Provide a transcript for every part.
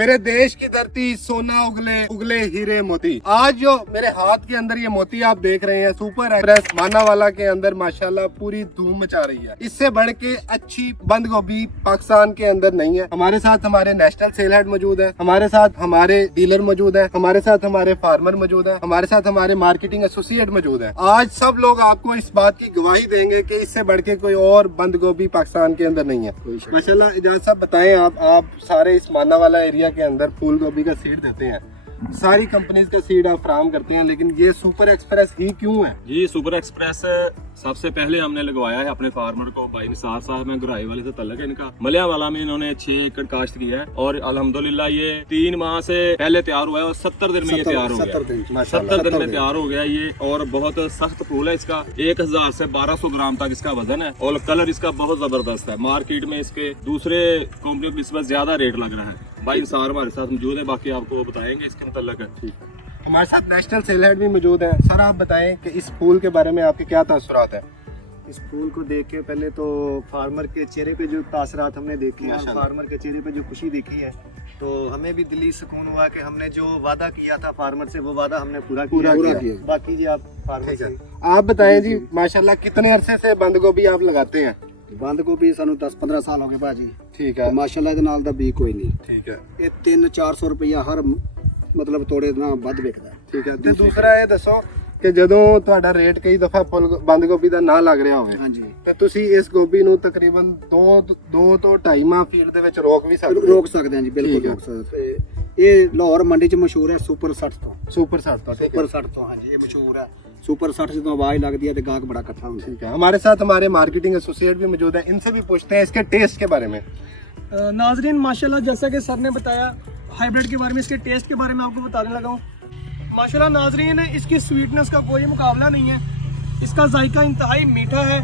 मेरे देश की धरती सोना उगले उगले हीरे मोती। आज जो मेरे हाथ के अंदर ये मोती आप देख रहे हैं, सुपर एक्सप्रेस मानावाला के अंदर माशाल्लाह पूरी धूम मचा रही है। इससे बढ़ के अच्छी बंद गोभी पाकिस्तान के अंदर नहीं है। हमारे साथ हमारे नेशनल सेल हेड मौजूद है, हमारे साथ हमारे डीलर मौजूद है, हमारे साथ हमारे फार्मर मौजूद है, हमारे साथ हमारे मार्केटिंग एसोसिएट मौजूद है। आज सब लोग आपको इस बात की गवाही देंगे कि इससे बढ़ के कोई और बंद गोभी पाकिस्तान के अंदर नहीं है। माशाल्लाह इजाज़त साहब बताएं, आप सारे इस मानावाला एरिया के अंदर फूल गोभी का सीड देते हैं, सारी कंपनीज का सीड आप फराहम करते हैं, लेकिन ये सुपर एक्सप्रेस ही क्यों है? जी सुपर एक्सप्रेस सबसे पहले हमने लगवाया है अपने फार्मर को, भाई निसार साहब में गुराई वाले से तल्लक है इनका। मलियावाला में इन्होंने 6 एकड़ काश्त की है और अल्हम्दुलिल्लाह ये 3 माह से पहले तैयार हुआ है और 70 दिन में ये तैयार हो गया। 70 दिन में तैयार हो गया ये, और बहुत सख्त फूल है इसका। 1000 से 1200 ग्राम तक इसका वजन है और कलर इसका बहुत जबरदस्त है। मार्केट में इसके दूसरे कंपनियों की इसमें ज्यादा रेट लग रहा है। भाई निसार हमारे साथ मौजूद है, बाकी आपको बताएंगे इसके मुतल्लिक। ठीक है, हमारे साथ नेशनल सेल हेड भी मौजूद है। सर आप बताएं कि इस फूल के बारे में आपके क्या तासुरात है? इस फूल को देख के पहले तो फार्मर के चेहरे पे जो तासरात हमने देखे हैं, फार्मर के चेहरे पे जो खुशी देखी है, तो हमें भी दिली सुकून हुआ कि हमने जो वादा किया था फार्मर से वो वादा हमने पूरा किया। बाकी जी आप फार्मर से आप बताएं जी, माशाल्लाह कितने अरसे से बंद गोभी आप लगाते हैं? बंद गोभी सानू 10-15 साल हो गए भाजी। ठीक है, माशाल्लाह दे नाल दा बी कोई नहीं। ठीक है, ये 300-400 रुपया हर मतलब तोड़े ना ਵੱਧ ਵਿਕਦਾ। ठीक है। ਤੇ ਦੂਸਰਾ ਇਹ ਦੱਸੋ ਕਿ ਜਦੋਂ ਤੁਹਾਡਾ ਰੇਟ ਕਈ ਦਫਾ ਫੁੱਲ ਬੰਦ ਗੋਭੀ ਦਾ ਨਾ ਲੱਗ ਰਿਹਾ ਹੋਵੇ, ਹਾਂਜੀ, ਤੇ ਤੁਸੀਂ ਇਸ ਗੋਭੀ ਨੂੰ ਤਕਰੀਬਨ 2 ਤੋਂ 2.5 ਮਾਹ ਫੀਲਡ ਦੇ ਵਿੱਚ ਰੋਕ ਵੀ ਸਕਦੇ ਹੋ। ਰੋਕ ਸਕਦੇ ਹਾਂ ਜੀ, ਬਿਲਕੁਲ ਰੋਕ ਸਕਦੇ। ਇਹ ਲਾਹੌਰ ਮੰਡੀ 'ਚ ਮਸ਼ਹੂਰ ਹੈ ਸੁਪਰ 60 ਤੋਂ। सुपर 60 तो सुपर 60 तो हाँ जी, ये मशहूर है। सुपर 60 से तो आवाज लगती है तो गाहक बड़ा इकट्ठा होता है। ठीक है, हमारे साथ हमारे मार्केटिंग एसोसिएट भी मौजूद है, इनसे भी पूछते हैं इसके टेस्ट के बारे में। नाजरीन माशाल्लाह, जैसा कि सर ने बताया हाइब्रिड के बारे में, इसके टेस्ट के बारे में आपको बताने लगा हूँ। माशाल्लाह नाजरीन, इसकी स्वीटनेस का कोई मुकाबला नहीं है, इसका जायका इंतहाई मीठा है।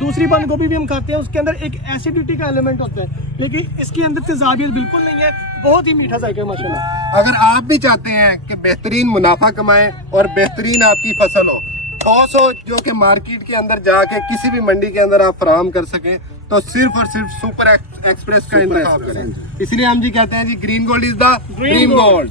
दूसरी बंद गोभी भी हम खाते हैं, उसके अंदर एक एसिडिटी का एलिमेंट होता है, लेकिन इसके अंदर तेजाबियत बिल्कुल नहीं है, बहुत ही मीठा जायका है माशाल्लाह। अगर आप भी चाहते हैं कि बेहतरीन मुनाफा कमाएं और बेहतरीन आपकी फसल हो, 200 जो कि मार्केट के अंदर जाके किसी भी मंडी के अंदर आप फराहम कर सकें, तो सिर्फ और सिर्फ सुपर एक्सप्रेस का इंतखाब करें। इसलिए हम जी कहते हैं जी, green gold is the dream gold.